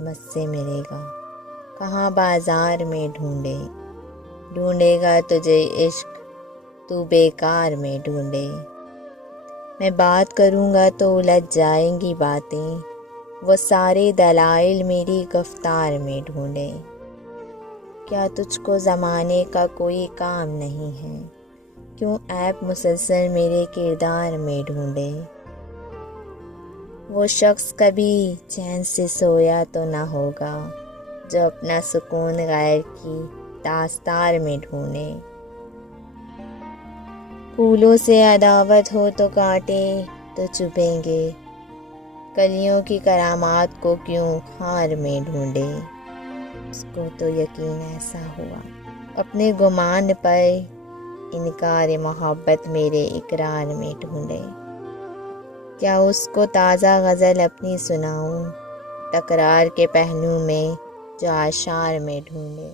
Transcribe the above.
किस्मत से मिलेगा, कहाँ बाजार में ढूंढे। ढूंढेगा तुझे इश्क तू बेकार में ढूंढे। मैं बात करूँगा तो उलझ जाएंगी बातें, वो सारे दलाइल मेरी गिरफ्तार में ढूंढे। क्या तुझको ज़माने का कोई काम नहीं है, क्यों ऐप मुसलसल मेरे किरदार में ढूंढे। वो शख्स कभी चैन से सोया तो ना होगा, जो अपना सुकून गैर की दास्तार में ढूंढे। फूलों से अदावत हो तो कांटे तो चुभेंगे, कलियों की करामात को क्यों खार में ढूंढे। उसको तो यकीन ऐसा हुआ अपने गुमान पर, इनकार मोहब्बत मेरे इकरार में ढूंढे। क्या उसको ताज़ा गज़ल अपनी सुनाऊं, तकरार के पहलू में जो आशार में ढूंढे।